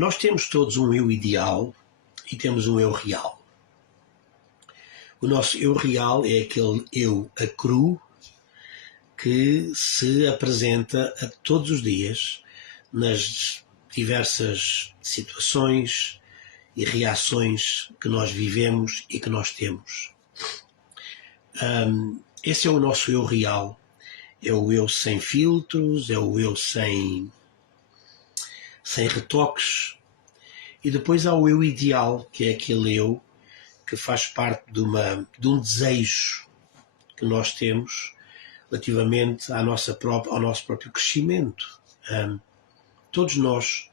Nós temos todos um eu ideal e temos um eu real. O nosso eu real é aquele eu a cru que se apresenta a todos os dias nas diversas situações e reações que nós vivemos e que nós temos. Esse é o nosso eu real. É o eu sem filtros, é o eu sem retoques. E depois há o eu ideal, que é aquele eu que faz parte de um desejo que nós temos relativamente ao nosso próprio crescimento. Todos nós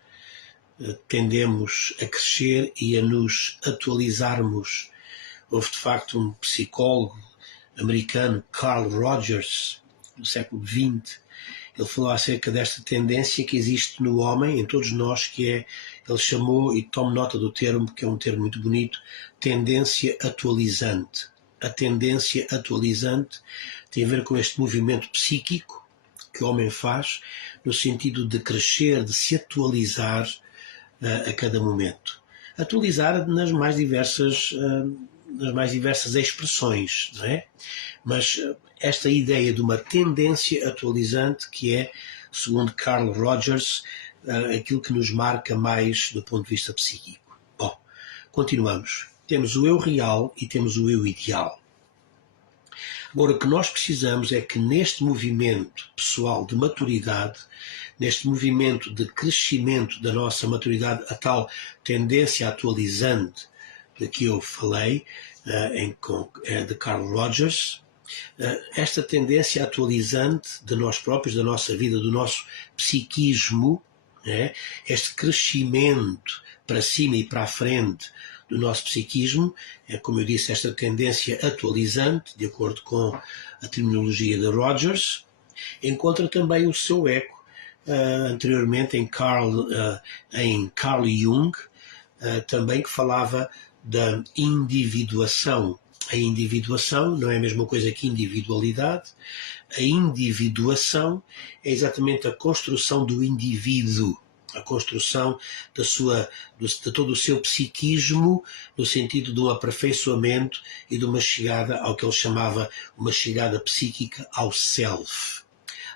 tendemos a crescer e a nos atualizarmos. Houve de facto um psicólogo americano, Carl Rogers, no século XX, ele falou acerca desta tendência que existe no homem, em todos nós, que é, ele chamou, e tome nota do termo, que é um termo muito bonito, tendência atualizante. A tendência atualizante tem a ver com este movimento psíquico que o homem faz, no sentido de crescer, de se atualizar a cada momento. Atualizar nas mais diversas expressões, não é? Mas esta ideia de uma tendência atualizante que é, segundo Carl Rogers, aquilo que nos marca mais do ponto de vista psíquico. Bom, continuamos. Temos o eu real e temos o eu ideal. Agora, o que nós precisamos é que neste movimento pessoal de maturidade, neste movimento de crescimento da nossa maturidade, a tal tendência atualizante de que eu falei, de Carl Rogers, esta tendência atualizante de nós próprios, da nossa vida, do nosso psiquismo, este crescimento para cima e para a frente do nosso psiquismo, é, como eu disse, esta tendência atualizante, de acordo com a terminologia de Rogers, encontra também o seu eco anteriormente em Carl Jung, também, que falava da individuação. A individuação não é a mesma coisa que individualidade. A individuação é exatamente a construção do indivíduo, a construção de todo o seu psiquismo, no sentido de um aperfeiçoamento e de uma chegada ao que ele chamava uma chegada psíquica ao self,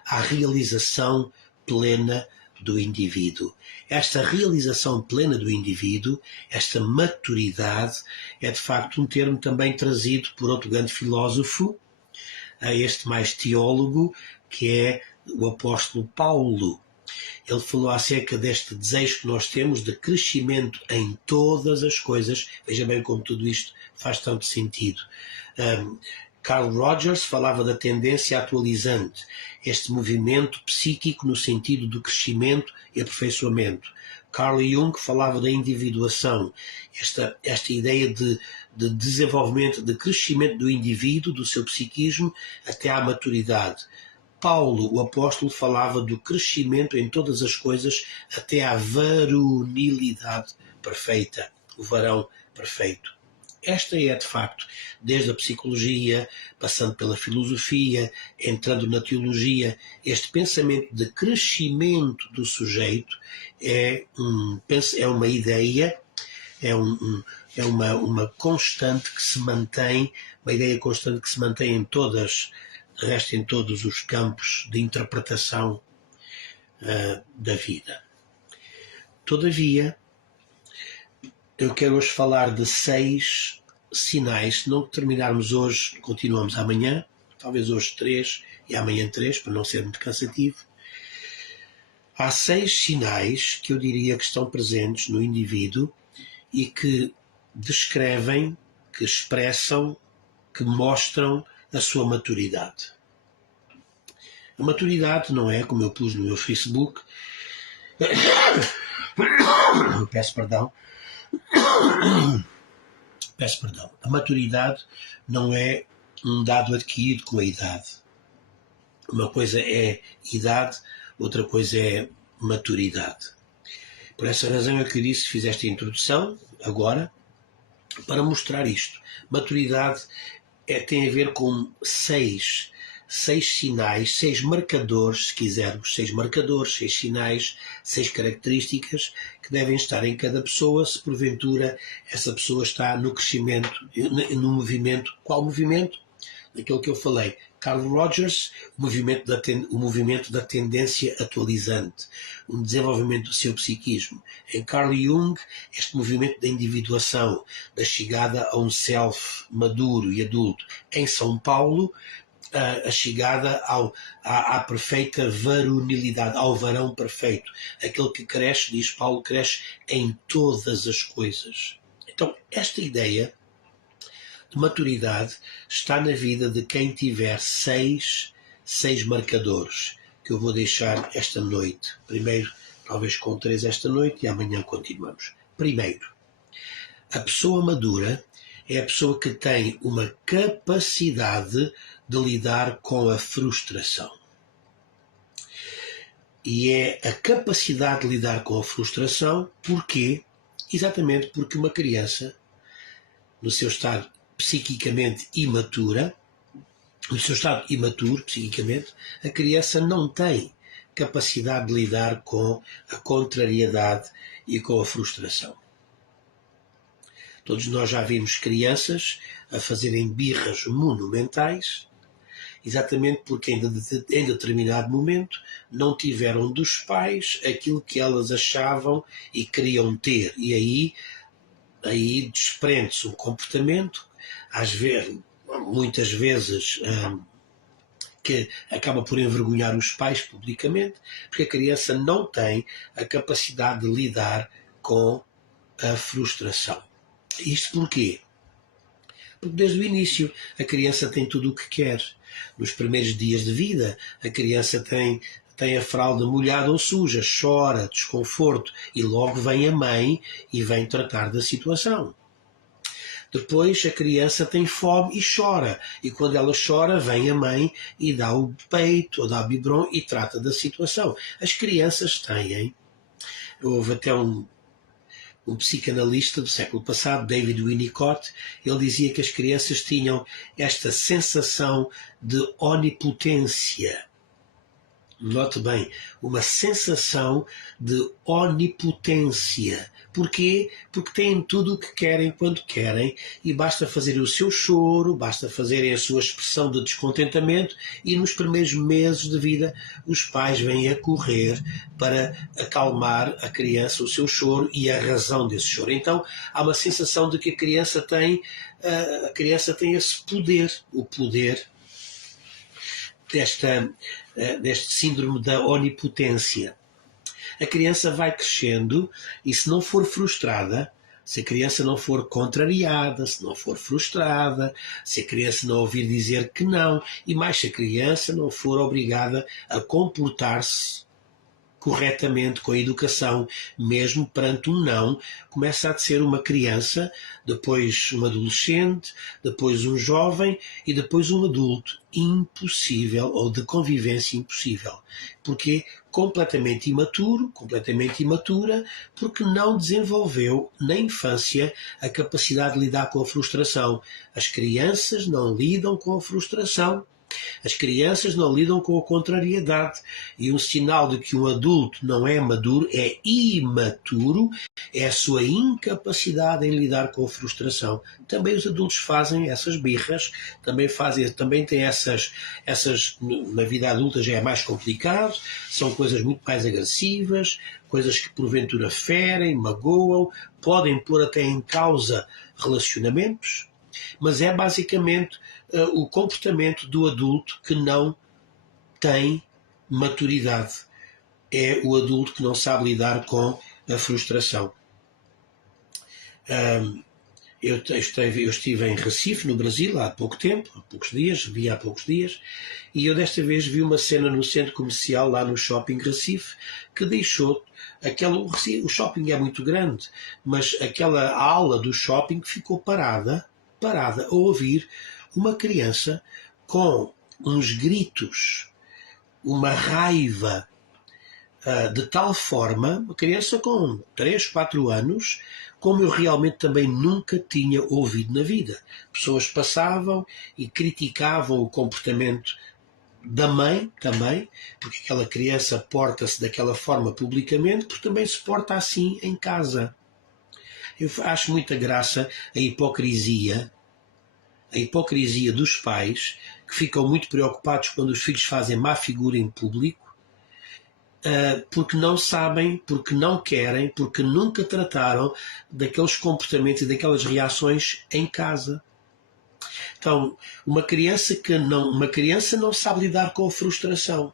à realização plena do indivíduo. Esta realização plena do indivíduo, esta maturidade, é de facto um termo também trazido por outro grande filósofo, este mais teólogo, que é o apóstolo Paulo. Ele falou acerca deste desejo que nós temos de crescimento em todas as coisas. Veja bem como tudo isto faz tanto sentido. Carl Rogers falava da tendência atualizante, este movimento psíquico no sentido do crescimento e aperfeiçoamento. Carl Jung falava da individuação, esta ideia de desenvolvimento, de crescimento do indivíduo, do seu psiquismo, até à maturidade. Paulo, o apóstolo, falava do crescimento em todas as coisas até à varonilidade perfeita, o varão perfeito. Esta é, de facto, desde a psicologia, passando pela filosofia, entrando na teologia, este pensamento de crescimento do sujeito é uma ideia, é uma constante que se mantém, uma ideia constante que se mantém em todos os campos de interpretação da vida. Todavia, eu quero hoje falar de 6 sinais. Se não terminarmos hoje, continuamos amanhã, talvez hoje 3 e amanhã 3, para não ser muito cansativo. Há 6 sinais que eu diria que estão presentes no indivíduo e que descrevem, que expressam, que mostram a sua maturidade. A maturidade não é, como eu pus no meu Facebook, peço perdão, a maturidade não é um dado adquirido com a idade. Uma coisa é idade, outra coisa é maturidade. Por essa razão é que eu disse, fiz esta introdução agora para mostrar isto. Maturidade tem a ver com 6 6 sinais, 6 marcadores, se quisermos, 6 marcadores, 6 sinais, 6 características que devem estar em cada pessoa, se porventura essa pessoa está no crescimento, no movimento. Qual movimento? Daquilo que eu falei. Carl Rogers, o movimento da tendência atualizante, o desenvolvimento do seu psiquismo. Em Carl Jung, este movimento da individuação, da chegada a um self maduro e adulto. Em São Paulo, a chegada à perfeita varonilidade, ao varão perfeito. Aquele que cresce, diz Paulo, cresce em todas as coisas. Então, esta ideia de maturidade está na vida de quem tiver seis marcadores, que eu vou deixar esta noite. Primeiro, talvez com 3 esta noite, e amanhã continuamos. Primeiro, a pessoa madura é a pessoa que tem uma capacidade de lidar com a frustração. E é a capacidade de lidar com a frustração, porquê? Exatamente porque uma criança, no seu estado psiquicamente imatura, no seu estado imaturo, psiquicamente, a criança não tem capacidade de lidar com a contrariedade e com a frustração. Todos nós já vimos crianças a fazerem birras monumentais, exatamente porque em determinado momento não tiveram dos pais aquilo que elas achavam e queriam ter. E aí desprende-se um comportamento, muitas vezes, que acaba por envergonhar os pais publicamente, porque a criança não tem a capacidade de lidar com a frustração. Isto porquê? Porque desde o início a criança tem tudo o que quer. Nos primeiros dias de vida, a criança tem a fralda molhada ou suja, chora, desconforto, e logo vem a mãe e vem tratar da situação. Depois a criança tem fome e chora, e quando ela chora vem a mãe e dá o peito ou dá o biberon e trata da situação. As crianças têm, houve até um psicanalista do século passado, David Winnicott, ele dizia que as crianças tinham esta sensação de onipotência. Note bem, uma sensação de onipotência. Porquê? Porque têm tudo o que querem quando querem e basta fazer o seu choro, basta fazerem a sua expressão de descontentamento e nos primeiros meses de vida os pais vêm a correr para acalmar a criança, o seu choro e a razão desse choro. Então há uma sensação de que a criança tem esse poder, o poder deste síndrome da onipotência. A criança vai crescendo e se não for frustrada, se a criança não for contrariada, se não for frustrada, se a criança não ouvir dizer que não, e mais se a criança não for obrigada a comportar-se corretamente, com a educação, mesmo perante um não, começa a ser uma criança, depois um adolescente, depois um jovem e depois um adulto impossível ou de convivência impossível. Porque completamente imatura, porque não desenvolveu na infância a capacidade de lidar com a frustração. As crianças não lidam com a frustração. As crianças não lidam com a contrariedade e um sinal de que um adulto não é maduro, é imaturo, é a sua incapacidade em lidar com a frustração. Também os adultos fazem essas birras, também têm essas, na vida adulta já é mais complicado, são coisas muito mais agressivas, coisas que porventura ferem, magoam, podem pôr até em causa relacionamentos, mas é basicamente o comportamento do adulto que não tem maturidade. É o adulto que não sabe lidar com a frustração. Eu estive em Recife, no Brasil, há poucos dias, e eu desta vez vi uma cena no centro comercial, lá no shopping Recife, que deixou o shopping é muito grande, mas aquela ala do shopping ficou parada a ouvir uma criança com uns gritos, uma raiva, de tal forma, uma criança com 3, 4 anos, como eu realmente também nunca tinha ouvido na vida. Pessoas passavam e criticavam o comportamento da mãe também, porque aquela criança porta-se daquela forma publicamente, porque também se porta assim em casa. Eu acho muita graça a hipocrisia dos pais que ficam muito preocupados quando os filhos fazem má figura em público, porque não sabem, porque não querem, porque nunca trataram daqueles comportamentos e daquelas reações em casa. Então, uma criança não sabe lidar com a frustração.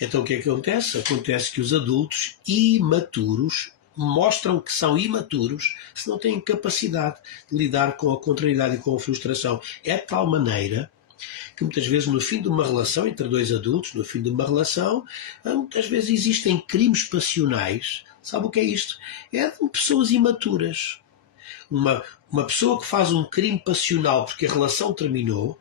Então, o que é que acontece? Acontece que os adultos imaturos mostram que são imaturos se não têm capacidade de lidar com a contrariedade e com a frustração. É de tal maneira que muitas vezes no fim de uma relação entre dois adultos, no fim de uma relação, muitas vezes existem crimes passionais. Sabe o que é isto? É de pessoas imaturas. Uma pessoa que faz um crime passional porque a relação terminou,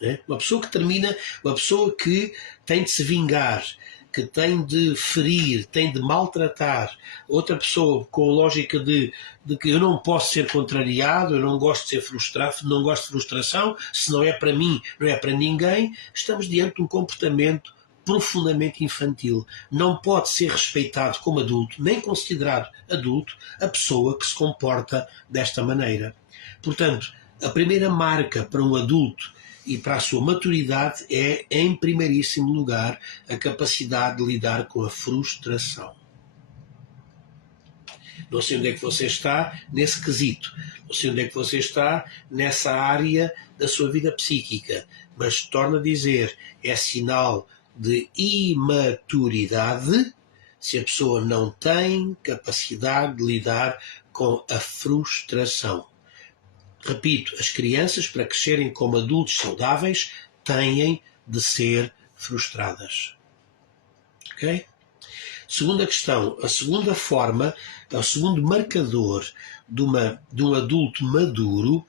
né? Uma pessoa que termina, uma pessoa que tem de se vingar, que tem de ferir, tem de maltratar outra pessoa com a lógica de que eu não posso ser contrariado, eu não gosto de ser frustrado, não gosto de frustração, se não é para mim, não é para ninguém, estamos diante de um comportamento profundamente infantil. Não pode ser respeitado como adulto, nem considerado adulto, a pessoa que se comporta desta maneira. Portanto, a primeira marca para um adulto e para a sua maturidade é, em primeiríssimo lugar, a capacidade de lidar com a frustração. Não sei onde é que você está nesse quesito, não sei onde é que você está nessa área da sua vida psíquica, mas torno a dizer, é sinal de imaturidade se a pessoa não tem capacidade de lidar com a frustração. Repito, as crianças, para crescerem como adultos saudáveis, têm de ser frustradas. Ok? Segunda questão, a segunda forma, o segundo marcador de um adulto maduro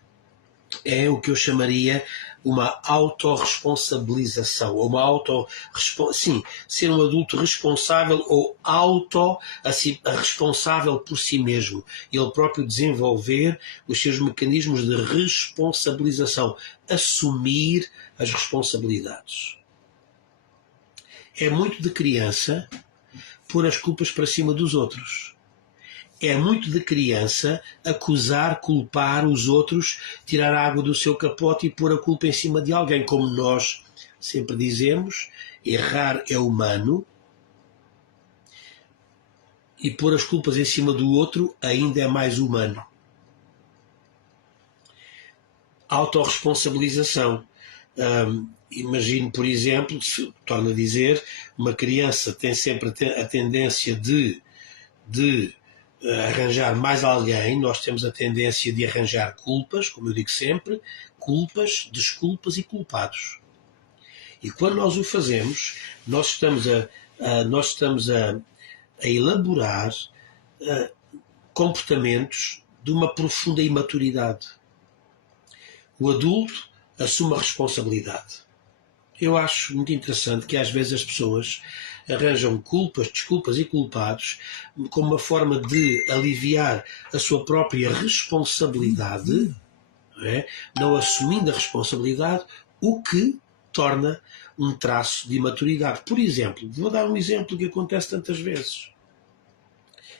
é o que eu chamaria uma autorresponsabilização, ou ser um adulto responsável ou responsável por si mesmo. Ele próprio desenvolver os seus mecanismos de responsabilização, assumir as responsabilidades. É muito de criança pôr as culpas para cima dos outros. É muito de criança acusar, culpar os outros, tirar a água do seu capote e pôr a culpa em cima de alguém. Como nós sempre dizemos, errar é humano e pôr as culpas em cima do outro ainda é mais humano. Autorresponsabilização. Imagino, por exemplo, torno a dizer, uma criança tem sempre a tendência de arranjar mais alguém, nós temos a tendência de arranjar culpas, como eu digo sempre, culpas, desculpas e culpados. E quando nós o fazemos, nós estamos a elaborar comportamentos de uma profunda imaturidade. O adulto assume a responsabilidade. Eu acho muito interessante que às vezes as pessoas arranjam culpas, desculpas e culpados como uma forma de aliviar a sua própria responsabilidade, não assumindo a responsabilidade, o que torna um traço de imaturidade. Por exemplo, vou dar um exemplo que acontece tantas vezes.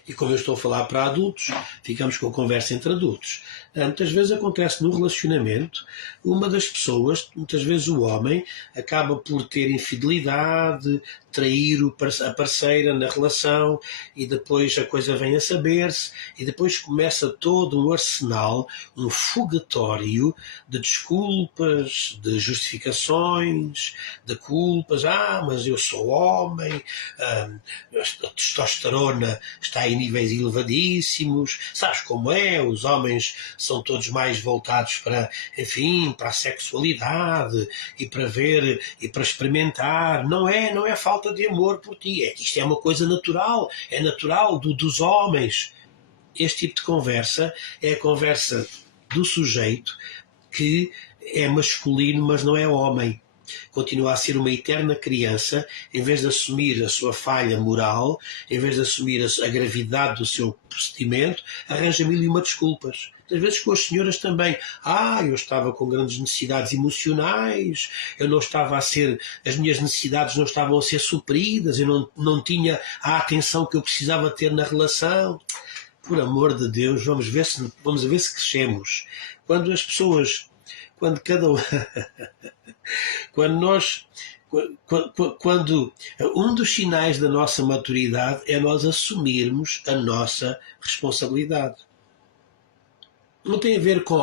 E como eu estou a falar para adultos, ficamos com a conversa entre adultos. Muitas vezes acontece no relacionamento, uma das pessoas, muitas vezes o homem, acaba por ter infidelidade, trair a parceira na relação e depois a coisa vem a saber-se e depois começa todo um arsenal, um fogatório de desculpas, de justificações, de culpas. Mas eu sou homem, a testosterona está em níveis elevadíssimos, sabes como é, os homens são todos mais voltados para, enfim, para a sexualidade e para ver e para experimentar. Não é falta de amor por ti, é que isto é uma coisa natural, é natural dos homens. Este tipo de conversa é a conversa do sujeito que é masculino, mas não é homem. continua a ser uma eterna criança, em vez de assumir a sua falha moral, em vez de assumir a gravidade do seu procedimento, arranja mil e uma desculpas. Às vezes com as senhoras também. Eu estava com grandes necessidades emocionais, eu não estava a ser, as minhas necessidades não estavam a ser supridas, eu não tinha a atenção que eu precisava ter na relação. Por amor de Deus, vamos ver se crescemos. Quando as pessoas, quando cada um, quando nós, quando um dos sinais da nossa maturidade é nós assumirmos a nossa responsabilidade. Não tem a ver com,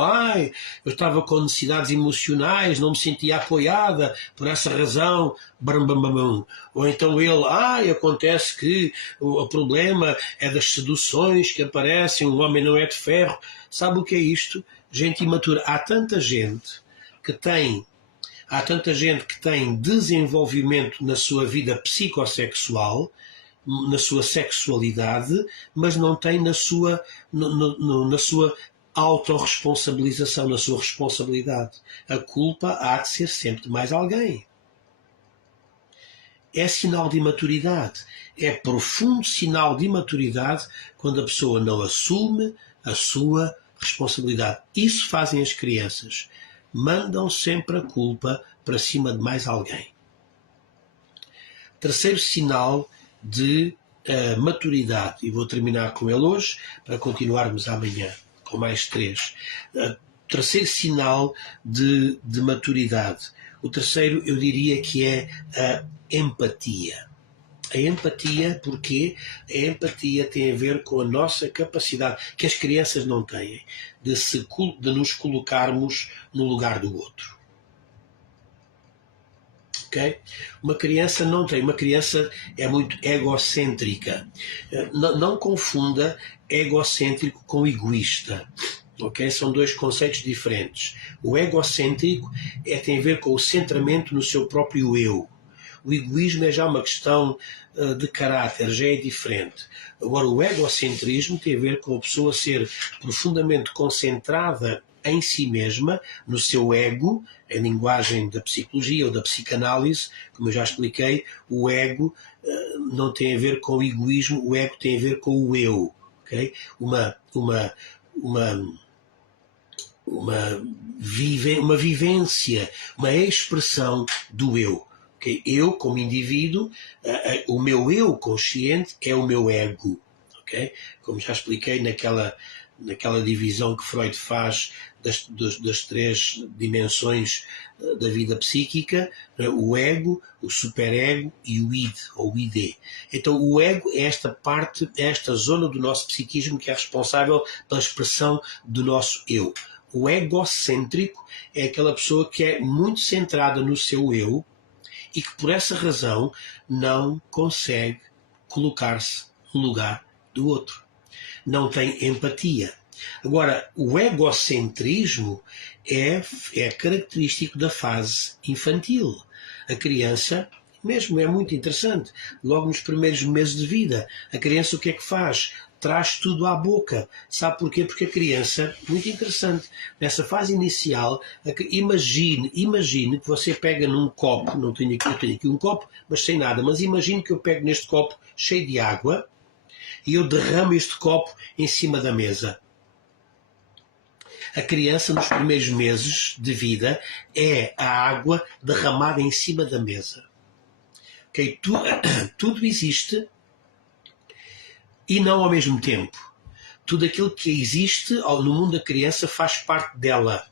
eu estava com necessidades emocionais, não me sentia apoiada, por essa razão, bam. Ou então ele, acontece que o problema é das seduções que aparecem, o homem não é de ferro. Sabe o que é isto? Gente imatura. Há tanta gente que tem desenvolvimento na sua vida psicossexual, na sua sexualidade, mas não tem na sua autorresponsabilização, na sua responsabilidade. A culpa há de ser sempre de mais alguém. É sinal de imaturidade. É profundo sinal de imaturidade quando a pessoa não assume a sua responsabilidade. Isso fazem as crianças. Mandam sempre a culpa para cima de mais alguém. Terceiro sinal de maturidade, e vou terminar com ele hoje para continuarmos amanhã com mais 3. Terceiro sinal de maturidade. O terceiro eu diria que é a empatia. A empatia, porque a empatia tem a ver com a nossa capacidade, que as crianças não têm, de nos colocarmos no lugar do outro. Okay? Uma criança não tem, uma criança é muito egocêntrica. Não confunda egocêntrico com egoísta. Okay? São dois conceitos diferentes. O egocêntrico tem a ver com o centramento no seu próprio eu. O egoísmo é já uma questão de caráter, já é diferente. Agora, o egocentrismo tem a ver com a pessoa ser profundamente concentrada em si mesma, no seu ego, em linguagem da psicologia ou da psicanálise, como eu já expliquei, o ego não tem a ver com o egoísmo, o ego tem a ver com o eu. Okay? Uma vivência, uma expressão do eu. Okay? Eu, como indivíduo, o meu eu consciente é o meu ego. Okay? Como já expliquei naquela divisão que Freud faz das 3 dimensões da vida psíquica, o ego, o superego e o id, ou o id. Então o ego é esta parte, é esta zona do nosso psiquismo que é responsável pela expressão do nosso eu. O egocêntrico é aquela pessoa que é muito centrada no seu eu e que por essa razão não consegue colocar-se no lugar do outro. Não tem empatia. Agora, o egocentrismo é característico da fase infantil. A criança, mesmo, é muito interessante, logo nos primeiros meses de vida, a criança o que é que faz? Traz tudo à boca. Sabe porquê? Porque a criança, muito interessante, nessa fase inicial, imagine que você pega num copo, eu tenho aqui um copo, mas sem nada, mas imagine que eu pego neste copo cheio de água e eu derramo este copo em cima da mesa. A criança, nos primeiros meses de vida, é a água derramada em cima da mesa. Okay? Tudo existe e não ao mesmo tempo. Tudo aquilo que existe no mundo da criança faz parte dela.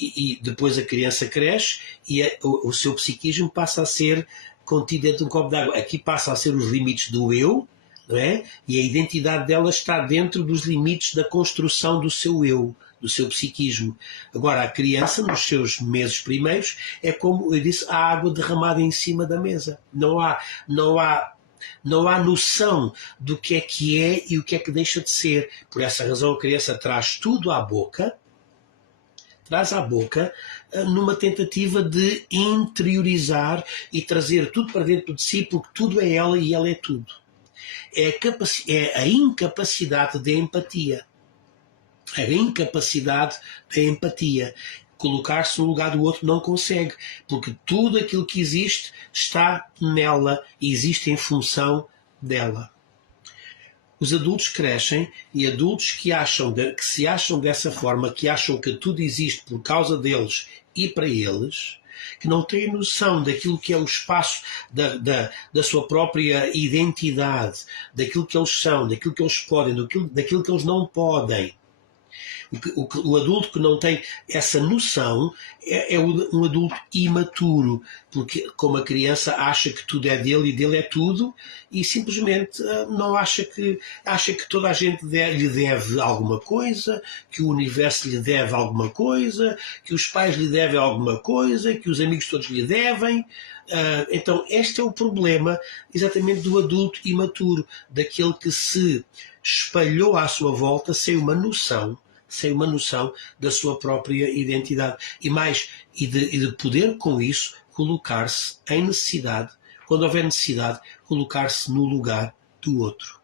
E depois a criança cresce e o seu psiquismo passa a ser contido dentro de um copo de água. Aqui passa a ser os limites do eu, não é? E a identidade dela está dentro dos limites da construção do seu eu, do seu psiquismo. Agora, a criança, nos seus meses primeiros, é como eu disse, a água derramada em cima da mesa. Não há noção do que é e o que é que deixa de ser. Por essa razão, a criança traz tudo à boca, numa tentativa de interiorizar e trazer tudo para dentro de si, porque tudo é ela e ela é tudo. É a incapacidade de empatia. A incapacidade da empatia. colocar-se no lugar do outro não consegue, porque tudo aquilo que existe está nela e existe em função dela. Os adultos crescem e adultos que se acham dessa forma, que acham que tudo existe por causa deles e para eles, que não têm noção daquilo que é o espaço da sua própria identidade, daquilo que eles são, daquilo que eles podem, daquilo que eles não podem. O adulto que não tem essa noção é um adulto imaturo, porque como a criança acha que tudo é dele e dele é tudo, e simplesmente não acha que toda a gente lhe deve alguma coisa, que o universo lhe deve alguma coisa, que os pais lhe devem alguma coisa, que os amigos todos lhe devem. Então este é o problema exatamente do adulto imaturo, daquele que se espalhou à sua volta sem uma noção da sua própria identidade e de poder com isso colocar-se em necessidade, quando houver necessidade, colocar-se no lugar do outro.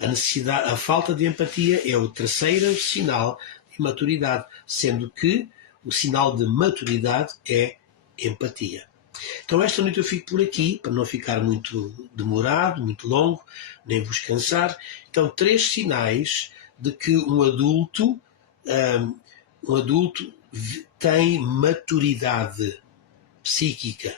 A falta de empatia é o terceiro sinal de maturidade, sendo que o sinal de maturidade é empatia. Então esta noite eu fico por aqui, para não ficar muito demorado, muito longo, nem vos cansar. Então 3 sinais de que um adulto tem maturidade psíquica.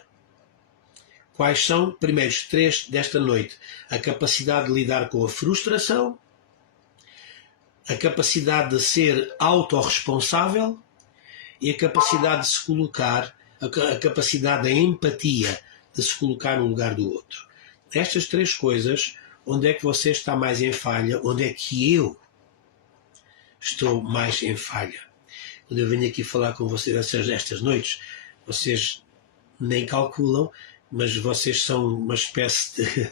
Quais são? Primeiros 3 desta noite. A capacidade de lidar com a frustração, a capacidade de ser autorresponsável e a capacidade de se colocar, a capacidade da empatia, de se colocar no lugar do outro. Estas 3 coisas, onde é que você está mais em falha? Onde é que eu estou mais em falha? Quando eu venho aqui falar com vocês estas noites, vocês nem calculam, mas vocês são uma espécie de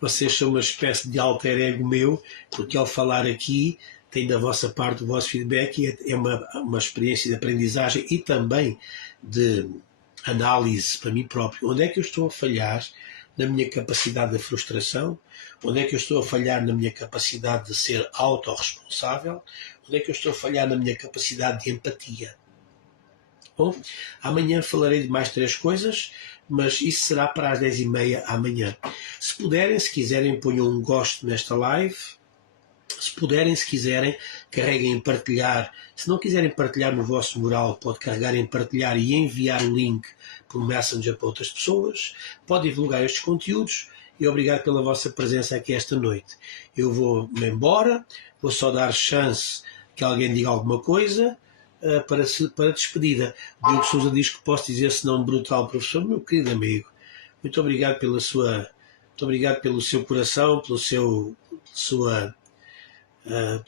vocês são uma espécie de alter ego meu, porque ao falar aqui tem da vossa parte o vosso feedback e é uma experiência de aprendizagem e também de análise para mim próprio. Onde é que eu estou a falhar na minha capacidade de frustração? Onde é que eu estou a falhar na minha capacidade de ser autorresponsável? Onde é que eu estou a falhar na minha capacidade de empatia? Bom, amanhã falarei de mais 3 coisas, mas isso será para as 10h30 amanhã. Se puderem, se quiserem, ponham um gosto nesta live. Se puderem, se quiserem, carreguem em partilhar. Se não quiserem partilhar no vosso mural, pode carregar em partilhar e enviar o link por Messenger para outras pessoas. Pode divulgar estes conteúdos e obrigado pela vossa presença aqui esta noite. Eu vou-me embora, vou só dar chance que alguém diga alguma coisa para despedida. O Diogo Sousa diz que posso dizer esse nome brutal, professor. Meu querido amigo, muito obrigado pelo seu coração, pela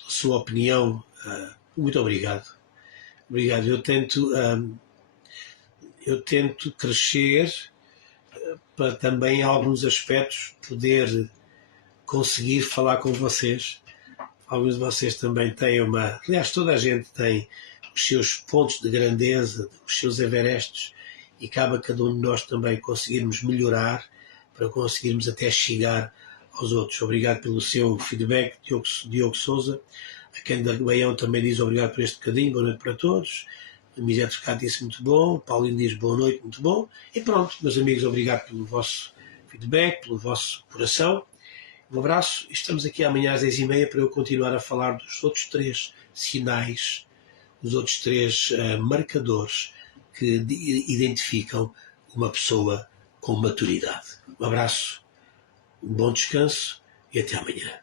sua opinião. Muito obrigado. Obrigado. Eu tento crescer para também em alguns aspectos poder conseguir falar com vocês. Alguns de vocês também têm aliás, toda a gente tem os seus pontos de grandeza, os seus everestes, e cabe a cada um de nós também conseguirmos melhorar para conseguirmos até chegar aos outros. Obrigado pelo seu feedback, Diogo Sousa. A Cândida Baião também diz obrigado por este bocadinho, boa noite para todos. A Misé Toscado disse muito bom, o Paulinho diz boa noite, muito bom. E pronto, meus amigos, obrigado pelo vosso feedback, pelo vosso coração. Um abraço e estamos aqui amanhã às 10h30 para eu continuar a falar dos outros 3 sinais, os outros 3 marcadores que identificam uma pessoa com maturidade. Um abraço, um bom descanso e até amanhã.